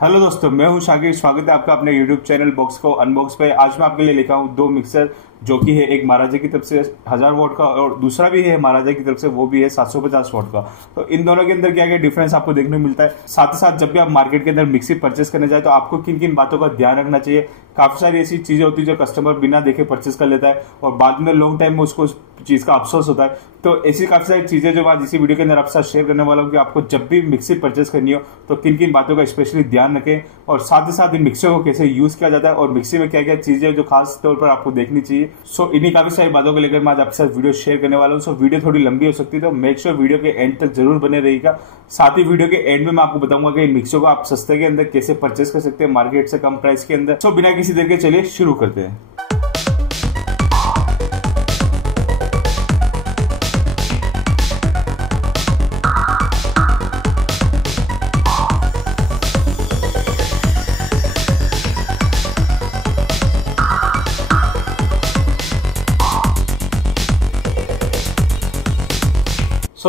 Hello दोस्तों, मैं हूं शाकिर। स्वागत है आपका अपने यूट्यूब चैनल बॉक्स को अनबॉक्स पे। आज मैं आपके लिए लेकर हूं दो मिक्सर, जो कि है एक महाराजा की तरफ से 1000 वॉट का और दूसरा भी है महाराजा की तरफ से, वो भी है 750 वॉट का। तो इन दोनों के अंदर क्या क्या डिफरेंस आपको देखने को मिलता है, साथ ही साथ जब भी आप मार्केट के अंदर मिक्सी परचेस करने जाए तो आपको किन किन बातों का ध्यान रखना चाहिए। काफी सारी ऐसी चीजें होती है जो कस्टमर बिना देखे परचेस कर लेता है और बाद में लॉन्ग टाइम में उसको चीज का अफसोस होता है। तो ऐसी काफी सारी चीजें जो आज इसी वीडियो के अंदर आपके साथ शेयर करने वाला हूँ कि आपको जब भी मिक्सी परचेस करनी हो तो किन किन बातों का स्पेशली ध्यान रखें और साथ ही साथ इन मिक्सर को कैसे यूज किया जाता है और मिक्सी में क्या क्या चीजें जो खास तौर पर आपको देखनी चाहिए। सो इन्हीं काफी सारी बातों को लेकर मैं आज आपके साथ वीडियो शेयर करने वाला हूँ। सो वीडियो थोड़ी लंबी हो सकती है तो मेक श्योर वीडियो के एंड तक जरूर बने रहिएगा। साथ ही वीडियो के एंड में मैं आपको बताऊंगा कि इन मिक्सर को आप सस्ते के अंदर कैसे परचेस कर सकते हैं मार्केट से कम प्राइस के अंदर। सो बिना किसी देर के चलिए शुरू करते हैं।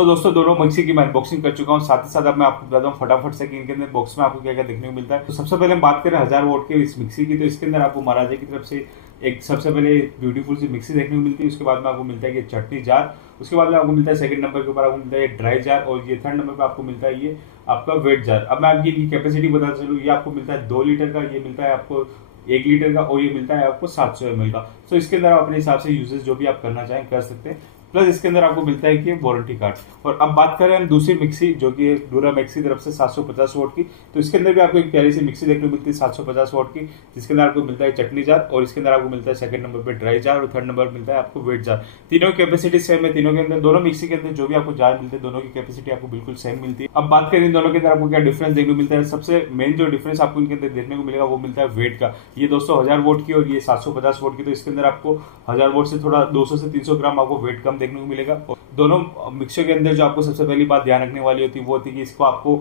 दोस्तों दोनों मिक्सी की मैं अनबॉक्सिंग कर चुका हूं। साथ ही साथ अब मैं आपको बताता हूं फटाफट से कि इनके अंदर बॉक्स में आपको क्या क्या देखने को मिलता है। तो सबसे पहले हम बात करें 1000 वोट के इस मिक्सी की, तो इसके अंदर आपको महाराजा की तरफ से एक सबसे पहले ब्यूटीफुल सी मिक्सी देखने को मिलती है। उसके बाद में आपको मिलता है ये चटनी जार, उसके बाद में आपको मिलता है सेकंड नंबर के ऊपर आपको मिलता है ये ड्राई जार और ये थर्ड नंबर पर आपको मिलता है ये आपका वेट जार। अब मैं आपकी इनकी कैपेसिटी बता चलूँ, ये आपको मिलता है 2 लीटर का, ये मिलता है आपको 1 लीटर का और ये मिलता है आपको 700 ml का। तो इसके अंदर आप अपने हिसाब से यूजेस जो भी आप करना चाहें कर सकते हैं। प्लस इसके अंदर आपको मिलता है कि वारंटी कार्ड। और अब बात करें हम दूसरी मिक्सी जो कि डूरामैक्स की तरफ से 750 वॉट की, तो इसके अंदर भी आपको एक प्यारी सी मिक्सी देखने को मिलती है 750 वॉट की, जिसके अंदर आपको मिलता है चटनी जार और इसके अंदर आपको मिलता है सेकंड नंबर पे ड्राई जार और थर्ड नंबर मिलता है आपको वेट जार। तीनों की कैपेसिटी सेम है। तीनों के अंदर दोनों मिक्सी के अंदर जो भी आपको जार मिलते हैं दोनों की कैपेसिटी आपको बिल्कुल सेम मिलती है। अब बात करें इन दोनों के अंदर आपको क्या डिफरेंस देखने को मिलता है। सबसे मेन जो डिफरेंस आपको इनके अंदर देखने को मिलेगा वो मिलता है वेट का। ये दोस्तों 1000 वोट की और ये 750 वोट की, तो इसके अंदर आपको 1000 वोट से थोड़ा 200 से 300 ग्राम आपको वेट कम देखने को मिलेगा। दोनों मिक्सर के अंदर जो आपको सबसे पहली बात ध्यान रखने वाली होती है वो होती है कि इसको आपको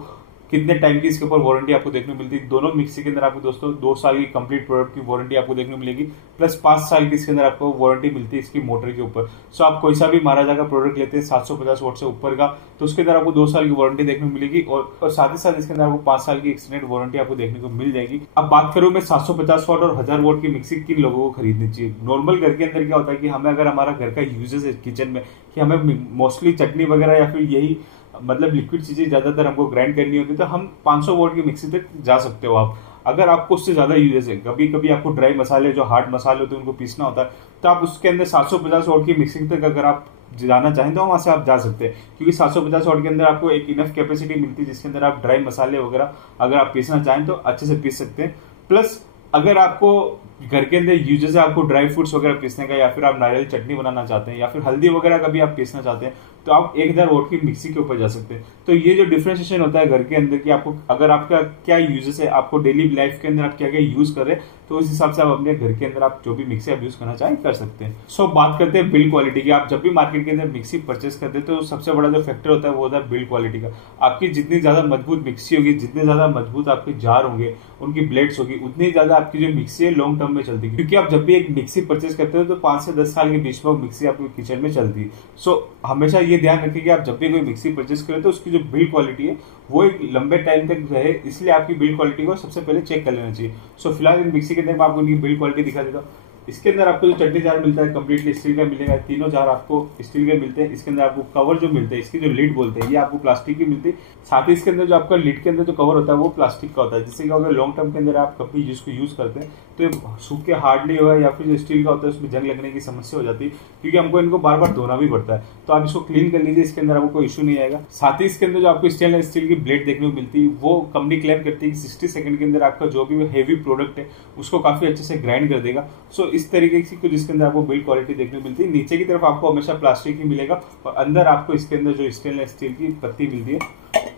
कितने टाइम की इसके ऊपर वारंटी आपको देखने को मिलती है। दोनों मिक्सी के अंदर आपको दोस्तों 2 साल की कंप्लीट प्रोडक्ट की वारंटी आपको देखने को मिलेगी, प्लस 5 साल की इसके अंदर आपको वारंटी मिलती है इसकी मोटर के ऊपर। सो आप कोई सा भी महाराजा का प्रोडक्ट लेते हैं 750 वोट से ऊपर का, तो उसके अंदर आपको 2 साल की वारंटी देखने को मिलेगी और साथ ही साथ इसके अंदर आपको 5 साल की एक्सटेंडेड वारंटी आपको देखने को मिल जाएगी। अब बात करूं मैं 750 वोट और 1000 वोट की मिक्सी किन लोगों को खरीदनी चाहिए। नॉर्मल घर के अंदर क्या होता है कि हमें अगर हमारा घर का यूजेस है किचन में कि हमें मोस्टली चटनी वगैरह या फिर यही मतलब लिक्विड चीजें ज्यादातर हमको ग्राइंड करनी होती है, तो हम 500 वोट की मिक्सी तक जा सकते हो आप। अगर आपको उससे ज्यादा यूजेस है, कभी कभी आपको ड्राई मसाले जो हार्ड मसाले होते हैं उनको पीसना होता है, तो आप उसके अंदर 750 वोट की मिक्सी तक अगर आप जाना चाहें तो वहां से आप जा सकते हैं, क्योंकि 750 वोट के अंदर आपको एक इनफ कैपेसिटी मिलती है जिसके अंदर आप ड्राई मसाले वगैरह अगर आप पीसना चाहें तो अच्छे से पीस सकते हैं। प्लस अगर आपको घर के अंदर यूजेस है आपको ड्राई फ्रूट्स वगैरह पीसने का, या फिर आप नारियल चटनी बनाना चाहते हैं या फिर हल्दी वगैरह का भी आप पीसना चाहते हैं, तो आप 1000 वोट की मिक्सी के ऊपर जा सकते हैं। तो ये जो डिफरेंशिएशन होता है घर के अंदर कि आपको अगर आपका क्या यूजेस है, आपको डेली लाइफ के अंदर आप क्या क्या यूज कर रहे हैं, तो उस हिसाब से आप अपने घर के अंदर आप जो भी मिक्सी आप यूज करना चाहें कर सकते हैं। सो बात करते हैं बिल्ड क्वालिटी की। आप जब भी मार्केट के अंदर मिक्सी परचेस करते हैं तो सबसे बड़ा जो फैक्टर होता है वो होता है बिल्ड क्वालिटी का। आपकी जितनी ज्यादा मजबूत मिक्सी होगी, जितने ज्यादा मजबूत आपके जार होंगे, उनकी ब्लेड्स होगी, उतनी ज्यादा आपकी जो मिक्सी है लॉन्ग टर्म में चलती है। क्योंकि आप जब भी एक मिक्सी परचेस करते हो तो 5 से 10 साल के बीच में मिक्सी आपके किचन में चलती है। सो हमेशा ये ध्यान रखिए कि आप जब भी कोई मिक्सी परचेस करें तो उसकी जो बिल्ड क्वालिटी है वो एक लंबे टाइम तक रहे, इसलिए आपकी बिल्ड क्वालिटी को सबसे पहले चेक कर लेना चाहिए। सो फिलहाल इन मिक्सी के अंदर मैं आपको उनकी बिल्ड क्वालिटी दिखा देता हूँ। इसके अंदर आपको जो चटनी जार मिलता है कंप्लीटली स्टील का मिलेगा। तीनों जार आपको स्टील के मिलते हैं। इसके अंदर आपको कवर जो मिलते हैं, इसकी जो लीड बोलते हैं, ये आपको प्लास्टिक की मिलती है। साथ ही इसके अंदर जो आपका लीड के अंदर जो कवर होता है वो प्लास्टिक का होता है, जिससे कि अगर लॉन्ग टर्म के अंदर आप कभी जिसको यूज करते हैं तो ये सूख के हार्डली होगा या फिर जो स्टील का होता है उसमें जंग लगने की समस्या हो जाती है, क्योंकि हमको इनको बार बार धोना भी पड़ता है। तो आप इसको क्लीन कर लीजिए, इसके अंदर आपको कोई इशू नहीं आएगा। साथ ही इसके अंदर जो आपको स्टेनलेस स्टील की ब्लेड देखने को मिलती है वो कंपनी क्लेम करती है कि 60 सेकंड के अंदर आपका जो भी हेवी प्रोडक्ट है उसको काफी अच्छे से ग्राइंड कर देगा। सो इस तरीके की जिसके अंदर आपको बिल्ड क्वालिटी देखने को मिलती है। नीचे की तरफ आपको हमेशा प्लास्टिक ही मिलेगा और अंदर आपको इसके अंदर जो स्टेनलेस स्टील की पत्ती मिलती है।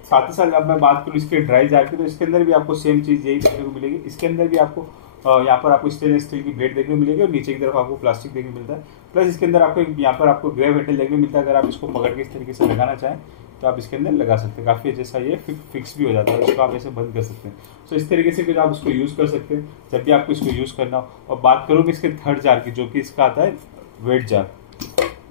साथ ही साथ अब मैं बात करूं इसके ड्राई जार की, तो इसके अंदर भी आपको सेम चीज यही देखने को मिलेगी। इसके अंदर भी आपको यहाँ पर आपको स्टेनलेस स्टील की ब्लेड देखने को मिलेगी और नीचे की तरफ आपको प्लास्टिक देखने को मिलता है। प्लस इसके अंदर आपको यहाँ पर आपको ग्रैब हैंडल देखने को मिलता है। अगर आप इसको पकड़ के इस तरीके से लगाना चाहें तो आप इसके अंदर लगा सकते हैं, काफी अच्छे सा ये फिक्स भी हो जाता है, इसको आप ऐसे बंद कर सकते हैं। सो इस तरीके से आप इसको यूज कर सकते हैं जब भी आपको इसको यूज करना हो। और बात करूँ इसके थर्ड जार की, जो कि इसका आता है वेट जार।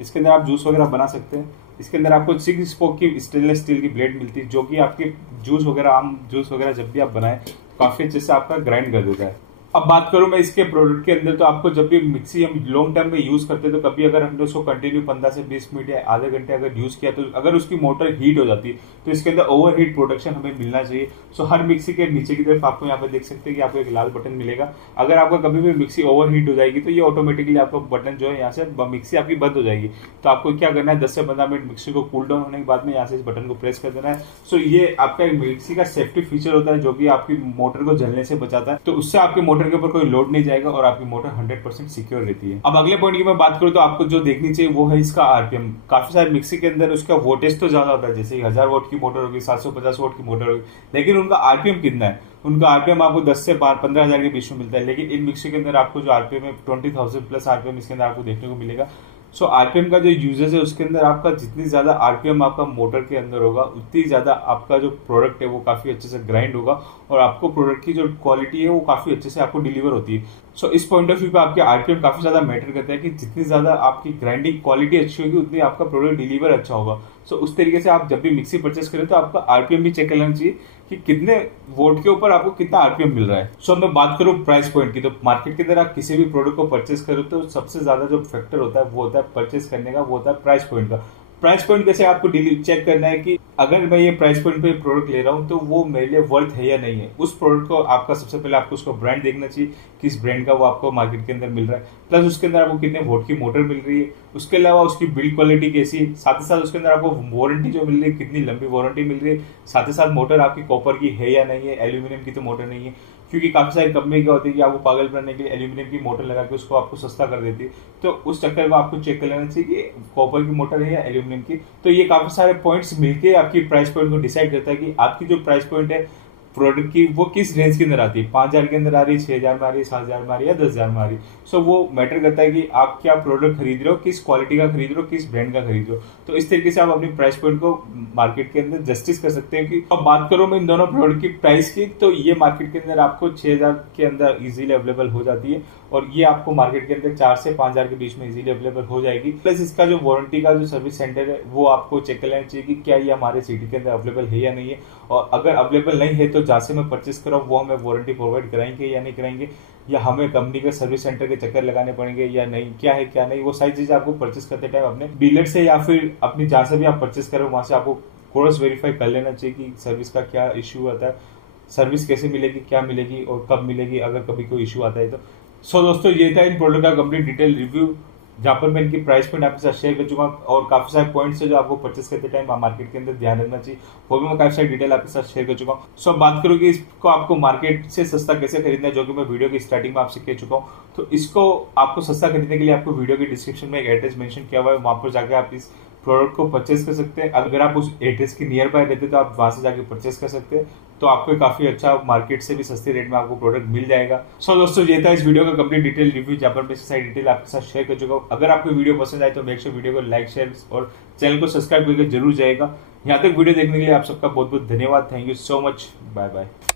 इसके अंदर आप जूस वगैरह बना सकते हैं। इसके अंदर आपको 6 स्पोक की स्टेनलेस स्टील की ब्लेड मिलती है, जो कि आपके जूस वगैरह, आम जूस वगैरह जब भी आप बनाएं काफी अच्छे से आपका ग्राइंड कर देता है। अब बात करूं मैं इसके प्रोडक्ट के अंदर, तो आपको जब भी मिक्सी हम लॉन्ग टर्म में यूज करते हैं, तो कभी अगर हमने उसको कंटिन्यू 15 से 20 मिनट या आधे घंटे अगर यूज किया, तो अगर उसकी मोटर हीट हो जाती है तो इसके अंदर ओवर हीट प्रोटेक्शन हमें मिलना चाहिए। सो हर मिक्सी के नीचे की तरफ आपको यहाँ पे देख सकते हैं कि आपको एक लाल बटन मिलेगा। अगर आपका कभी भी मिक्सी ओवर हीट हो जाएगी तो ये ऑटोमेटिकली आपका बटन जो है यहाँ से मिक्सी आपकी बंद हो जाएगी। तो आपको क्या करना है, 10 से 15 मिनट मिक्सी को कूल डाउन होने के बाद में यहाँ से इस बटन को प्रेस कर देना है। सो ये आपका एक मिक्सी का सेफ्टी फीचर होता है जो कि आपकी मोटर को जलने से बचाता है। तो उससे आपके मोटर के ऊपर कोई लोड नहीं जाएगा और आपकी मोटर 100% सिक्योर रहती है। अब अगले पॉइंट की मैं बात करूं तो आपको जो देखनी चाहिए वो है इसका आरपीएम। काफी सारे मिक्सी के अंदर उसका वोल्टेज तो ज्यादा होता है, जैसे 1000 वोल्ट की मोटर होगी, 750 वोल्ट की मोटर होगी, लेकिन उनका आरपीएम कितना है? उनका आरपीएम आपको 10 से 15,000 के बीच में मिलता है। लेकिन इन मिक्सी के अंदर आपको जो आरपीएम है 20,000 प्लस आरपीएम इसके अंदर आपको देखने को मिलेगा। सो आरपीएम का जो यूजेस है उसके अंदर आपका जितनी ज्यादा आरपीएम आपका मोटर के अंदर होगा उतनी ज्यादा आपका जो प्रोडक्ट है वो काफी अच्छे से ग्राइंड होगा और आपको प्रोडक्ट की जो क्वालिटी है वो काफी अच्छे से आपको डिलीवर होती है। सो इस पॉइंट ऑफ व्यू पे आपके आरपीएम काफी ज्यादा मैटर करता है कि जितनी ज्यादा आपकी ग्राइंडिंग क्वालिटी अच्छी होगी उतनी आपका प्रोडक्ट डिलीवर अच्छा होगा। सो उस तरीके से आप जब भी मिक्सी परचेस करें तो आपका आरपीएम भी चेक कर लेना चाहिए कि कितने वोल्ट के ऊपर आपको कितना आरपीएम मिल रहा है। सो मैं बात करूं प्राइस पॉइंट की, तो मार्केट के अंदर आप किसी भी प्रोडक्ट को परचेस करो तो सबसे ज्यादा जो फैक्टर होता है वो होता है परचेस करने का, वो होता है प्राइस पॉइंट का। प्राइस पॉइंट कैसे आपको चेक करना है कि अगर मैं ये प्राइस पॉइंट पे प्रोडक्ट ले रहा हूं तो वो मेरे लिए वर्थ है या नहीं है। उस प्रोडक्ट को आपका सबसे पहले आपको उसका ब्रांड देखना चाहिए, किस ब्रांड का वो आपको मार्केट के अंदर मिल रहा है, प्लस उसके अंदर आपको कितने वोल्ट की मोटर मिल रही है, उसके अलावा उसकी बिल्ड क्वालिटी कैसी है, साथ ही साथ उसके अंदर आपको वारंटी जो मिल रही है कितनी लंबी वारंटी मिल रही है, साथ ही साथ मोटर आपकी कॉपर की है या नहीं है, एल्यूमिनियम की तो मोटर नहीं है। क्योंकि काफी सारी कंपनी क्या होती है कि आपको पागल बनाने के लिए एल्यूमिनियम की मोटर लगा के उसको आपको सस्ता कर देती है। तो उस चक्कर में आपको चेक कर लेना चाहिए कि कॉपर की मोटर है या एल्यूमिनियम की। तो ये काफी सारे पॉइंट्स मिलके आपकी प्राइस पॉइंट को डिसाइड करता है कि आपकी जो प्राइस पॉइंट है प्रोडक्ट की वो किस रेंज के अंदर आती है, 5,000 के अंदर आ रही है, 6,000 में आ रही है, 7,000 में आ रही है या 10,000 में आ रही है। सो वो मैटर करता है कि आप क्या प्रोडक्ट खरीद रहे हो, किस क्वालिटी का खरीद रहे हो, किस ब्रांड का खरीद रहे हो। तो इस तरीके से आप अपनी प्राइस पॉइंट को मार्केट के अंदर जस्टिस कर सकते हैं। कि अब बात करूं मैं इन दोनों प्रोडक्ट की प्राइस की, तो ये मार्केट के अंदर आपको 6,000 के अंदर इजीली अवेलेबल हो जाती है और ये आपको मार्केट के अंदर 4 से 5,000 के बीच में इजीली अवेलेबल हो जाएगी। प्लस इसका जो वारंटी का जो सर्विस सेंटर है वो आपको चेक कर लेना चाहिए कि क्या ये हमारे सिटी के अंदर अवेलेबल है या नहीं है, और अगर अवेलेबल नहीं है तो जहां से मैं परचेस कर रहा हूं वो हमें वारंटी प्रोवाइड कराएंगे या नहीं कराएंगे, या हमें कंपनी के सर्विस सेंटर के चक्कर लगाने पड़ेंगे या नहीं, क्या है क्या नहीं, वो सारी चीजें आपको परचेस करते टाइम अपने डीलर से या फिर अपनी जहां से भी आप परचेस करो वहां से आपको क्रॉस वेरीफाई कर लेना चाहिए कि सर्विस का क्या इश्यू आता है, सर्विस कैसे मिलेगी, क्या मिलेगी और कब मिलेगी अगर कभी कोई इश्यू आता है तो। सो दोस्तों ये था इन प्रोडक्ट का कंप्लीट डिटेल रिव्यू, जहां पर मैं इनकी प्राइस पॉइंट आपके साथ शेयर कर चुका हूं और काफी सारे पॉइंट्स है जो आपको परचेस करते टाइम मार्केट के अंदर ध्यान रखना चाहिए, वो भी मैं काफी सारी डिटेल आपके साथ शेयर कर चुका हूं। सो बात करूँ कि इसको आपको मार्केट से सस्ता कैसे खरीदना है, जो कि मैं वीडियो की स्टार्टिंग में आपसे कह चुका हूँ। तो इसको आपको सस्ता खरीदने के लिए आपको वीडियो की डिस्क्रिप्शन में एक एड्रेस मेंशन किया हुआ है, वहां पर जाकर आप इस प्रोडक्ट को परचेस कर सकते हैं। अगर आप उस एड्रेस के नियर बाय रहते तो आप वहां से जाके परचेस कर सकते हैं, तो आपको काफी अच्छा मार्केट से भी सस्ते रेट में आपको प्रोडक्ट मिल जाएगा। सो दोस्तों ये था इस वीडियो का कंप्लीट डिटेल रिव्यू, जहां पर मैं सारी डिटेल आपके साथ शेयर कर चुका हूँ। अगर आपको वीडियो पसंद आए तो मेक श्योर वीडियो को लाइक, शेयर और चैनल को सब्सक्राइब करके जरूर जाएगा। यहाँ तक वीडियो देखने के लिए आप सबका बहुत बहुत धन्यवाद। Thank you so much, bye bye.